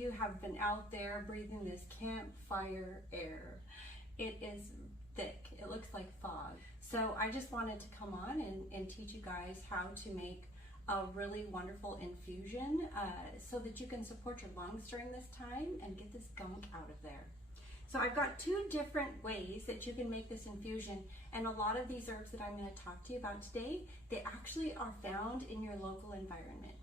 you have been out there breathing this campfire air. It is thick. It looks like fog. So I just wanted to come on and teach you guys how to make a really wonderful infusion so that you can support your lungs during this time and get this gunk out of there. So I've got two different ways that you can make this infusion, and a lot of these herbs that I'm going to talk to you about today, they actually are found in your local environment,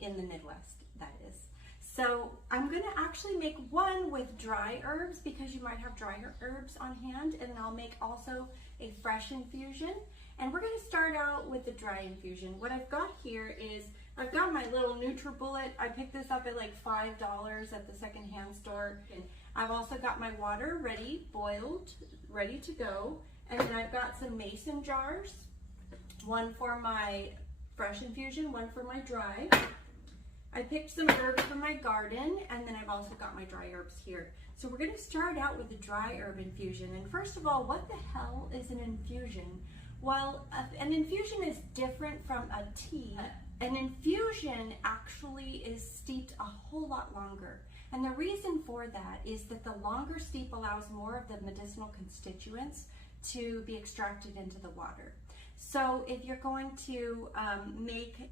in the Midwest, that is. So I'm going to actually make one with dry herbs because you might have dry herbs on hand, and then I'll make also a fresh infusion. And we're going to start out with the dry infusion. What I've got here is, I've got my little NutriBullet. I picked this up at like $5 at the secondhand store. And I've also got my water ready, boiled, ready to go. And then I've got some mason jars, one for my fresh infusion, one for my dry. I picked some herbs from my garden, and then I've also got my dry herbs here. So we're going to start out with the dry herb infusion. And first of all, what the hell is an infusion? Well, an infusion is different from a tea. An infusion actually is steeped a whole lot longer. And the reason for that is that the longer steep allows more of the medicinal constituents to be extracted into the water. So if you're going to make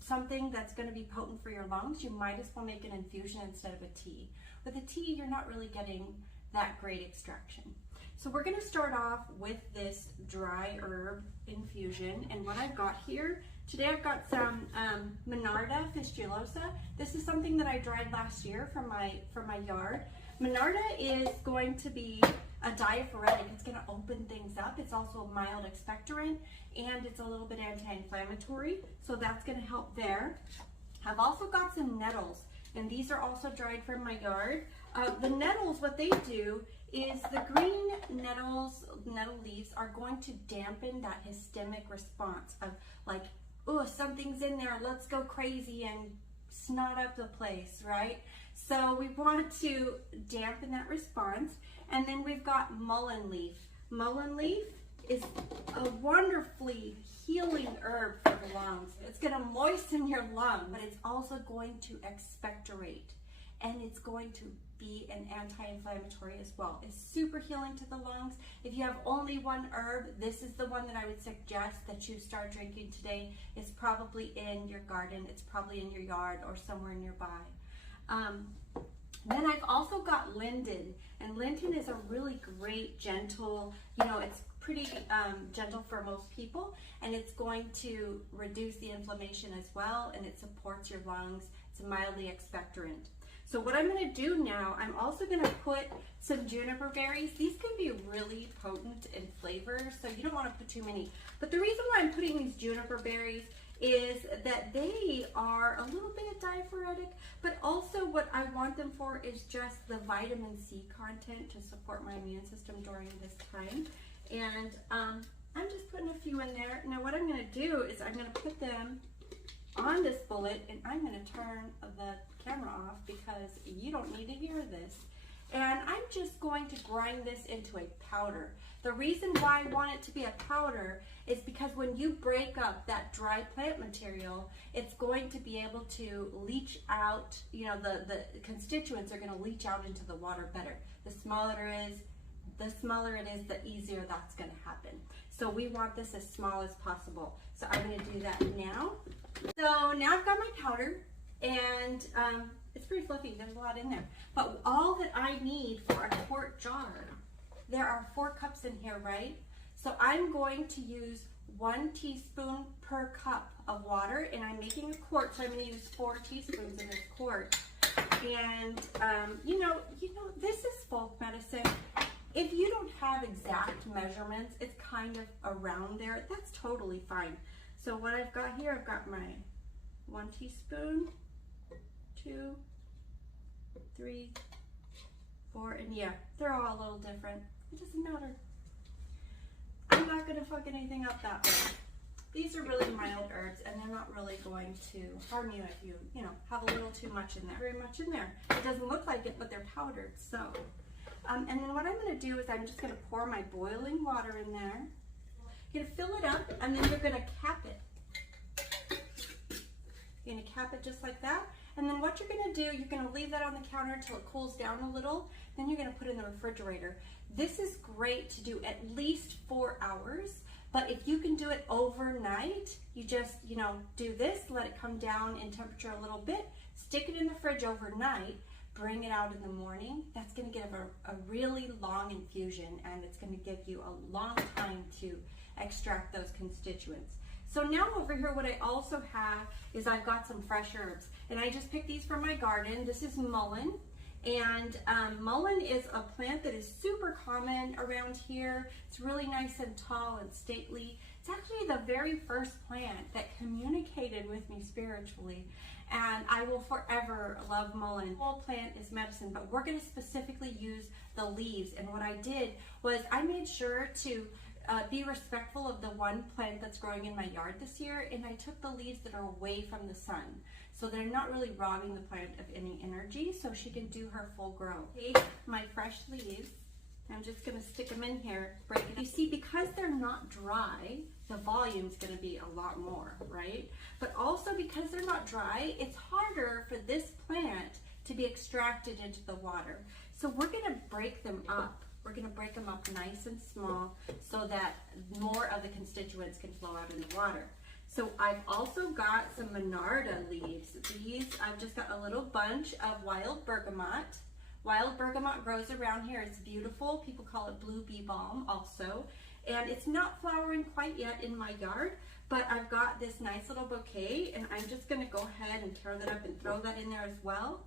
something that's going to be potent for your lungs, you might as well make an infusion instead of a tea. With a tea, you're not really getting that great extraction. So we're going to start off with this dry herb infusion, and what I've got here today, I've got some Monarda fistulosa. This is something that I dried last year from my yard. Monarda is going to be a diaphoretic. It's going to open things up. It's also a mild expectorant, and it's a little bit anti-inflammatory, so that's going to help there. I've also got some nettles, and these are also dried from my yard. The nettles, what they do is the green nettle leaves are going to dampen that histamic response of like, oh, something's in there, let's go crazy and snot up the place, right? So we want to dampen that response. And then we've got mullein leaf. Mullein leaf is a wonderfully healing herb for the lungs. It's going to moisten your lung, but it's also going to expectorate, and it's going to be an anti-inflammatory as well. It's super healing to the lungs. If you have only one herb, this is the one that I would suggest that you start drinking today. It's probably in your garden, it's probably in your yard or somewhere nearby. Then I've also got linden, and linden is a really great, gentle, it's pretty gentle for most people, and it's going to reduce the inflammation as well, and it supports your lungs. It's mildly expectorant. So what I'm going to do now, I'm also going to put some juniper berries. These can be really potent in flavor, so you don't want to put too many. But the reason why I'm putting these juniper berries is that they are a little bit diaphoretic, but also what I want them for is just the vitamin C content to support my immune system during this time. And I'm just putting a few in there. Now what I'm going to do is I'm going to put them on this bullet, and I'm going to turn the camera off because you don't need to hear this. And I'm just going to grind this into a powder. The reason why I want it to be a powder is because when you break up that dry plant material, it's going to be able to leach out, the constituents are going to leach out into the water better. The smaller it is, the easier that's going to happen. So we want this as small as possible. So I'm going to do that now. So now I've got my powder, and it's pretty fluffy. There's a lot in there. But all that I need for a quart jar, there are 4 cups in here, right? So I'm going to use 1 teaspoon per cup of water, and I'm making a quart, so I'm going to use 4 teaspoons in this quart. And this is folk medicine. If you don't have exact measurements, it's kind of around there. That's totally fine. So what I've got here, I've got my 1 teaspoon, 2, 3, 4, and yeah, they're all a little different. It doesn't matter. I'm not going to fuck anything up that way. These are really mild herbs, and they're not really going to harm you if you, have a little too much in there. Very much in there. It doesn't look like it, but they're powdered, so. And then what I'm going to do is I'm just going to pour my boiling water in there. You're going to fill it up, and then you're going to cap it. You're going to cap it just like that. And then what you're gonna do, you're gonna leave that on the counter until it cools down a little. Then you're gonna put it in the refrigerator. This is great to do at least 4 hours, but if you can do it overnight, you just, do this, let it come down in temperature a little bit, stick it in the fridge overnight, bring it out in the morning. That's gonna give a really long infusion, and it's gonna give you a long time to extract those constituents. So now over here, what I also have is I've got some fresh herbs, and I just picked these from my garden. This is mullein, and mullein is a plant that is super common around here. It's really nice and tall and stately. It's actually the very first plant that communicated with me spiritually, and I will forever love mullein. The whole plant is medicine, but we're going to specifically use the leaves. And what I did was I made sure to be respectful of the one plant that's growing in my yard this year, and I took the leaves that are away from the sun so they're not really robbing the plant of any energy, so she can do her full grow. Okay, my fresh leaves, I'm just going to stick them in here, break it. You see, because they're not dry, the volume's going to be a lot more, right? But also because they're not dry, it's harder for this plant to be extracted into the water. So we're going to break them up. We're going to break them up nice and small so that more of the constituents can flow out in the water. So I've also got some Monarda leaves. These, I've just got a little bunch of wild bergamot. Wild bergamot grows around here. It's beautiful. People call it blue bee balm also. And it's not flowering quite yet in my yard, but I've got this nice little bouquet, and I'm just going to go ahead and tear that up and throw that in there as well.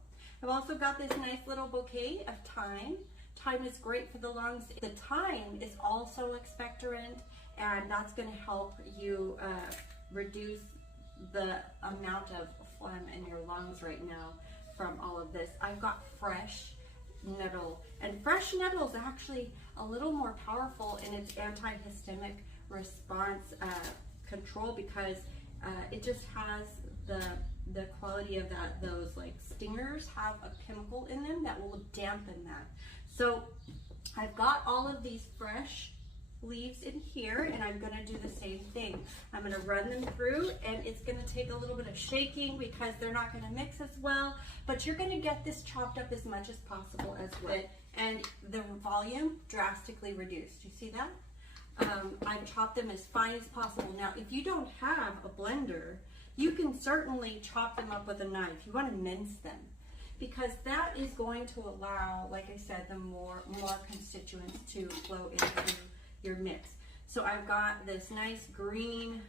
I've also got this nice little bouquet of thyme. Thyme is great for the lungs. The thyme is also expectorant, and that's going to help you reduce the amount of phlegm in your lungs right now from all of this. I've got fresh nettle, and fresh nettle is actually a little more powerful in its antihistaminic response control, because it just has the quality of those like stingers have a chemical in them that will dampen that. So I've got all of these fresh leaves in here, and I'm going to do the same thing. I'm going to run them through, and it's going to take a little bit of shaking because they're not going to mix as well, but you're going to get this chopped up as much as possible as well, and the volume drastically reduced. You see that? I've chopped them as fine as possible. Now, if you don't have a blender, you can certainly chop them up with a knife. You want to mince them, because that is going to allow, like I said, the more constituents to flow into your mix. So I've got this nice green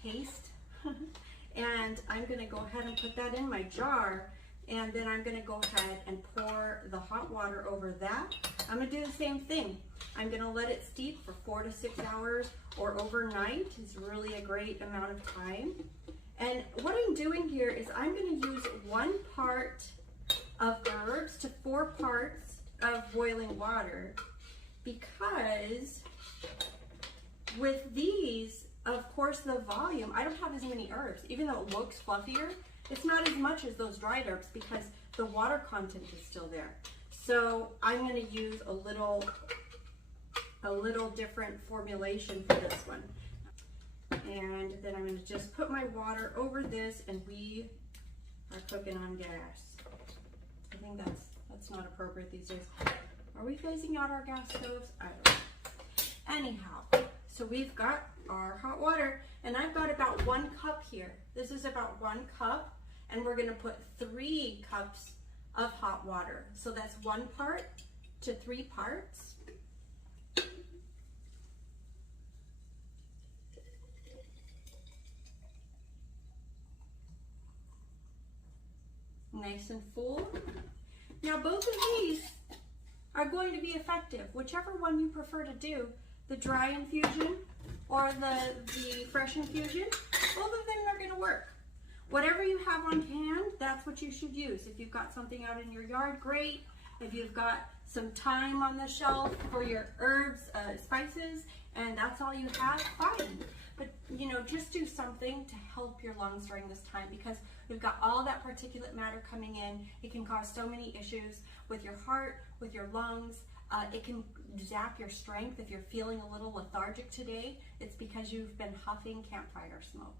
paste and I'm going to go ahead and put that in my jar, and then I'm going to go ahead and pour the hot water over that. I'm going to do the same thing. I'm going to let it steep for 4 to 6 hours, or overnight is really a great amount of time. And what I'm doing here is I'm going to use 1 part of herbs to 4 parts of boiling water, because with these, of course, the volume, I don't have as many herbs. Even though it looks fluffier, it's not as much as those dried herbs because the water content is still there. So I'm going to use a little different formulation for this one. And then I'm going to just put my water over this, and we are cooking on gas. I think that's not appropriate these days. Are we phasing out our gas stoves? I don't know. Anyhow, so we've got our hot water, and I've got about 1 cup here. This is about 1 cup, and we're going to put 3 cups of hot water. So that's 1 part to 3 parts. Nice and full. Now both of these are going to be effective, whichever one you prefer to do, the dry infusion or the fresh infusion. Both of them are going to work. Whatever you have on hand, that's what you should use. If you've got something out in your yard, great. If you've got some thyme on the shelf for your herbs, spices, and that's all you have, fine. But just do something to help your lungs during this time, because we've got all that particulate matter coming in. It can cause so many issues with your heart, with your lungs. It can zap your strength. If you're feeling a little lethargic today, it's because you've been huffing campfire smoke.